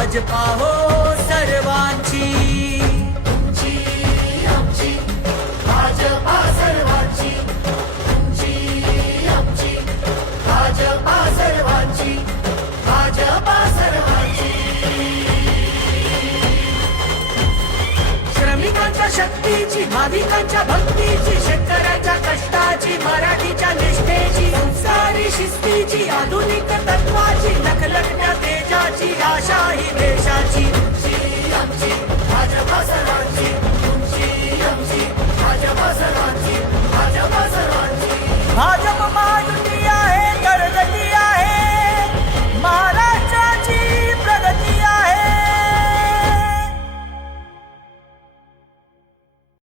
भाजपा हो सर्वांची भाजपा सर्वांची आज सर्वांची भाजपा सर्वांची श्रमिकांच्या शक्तीची भाविकांच्या भक्तीची शेतकऱ्यांच्या कष्टाची मराठीच्या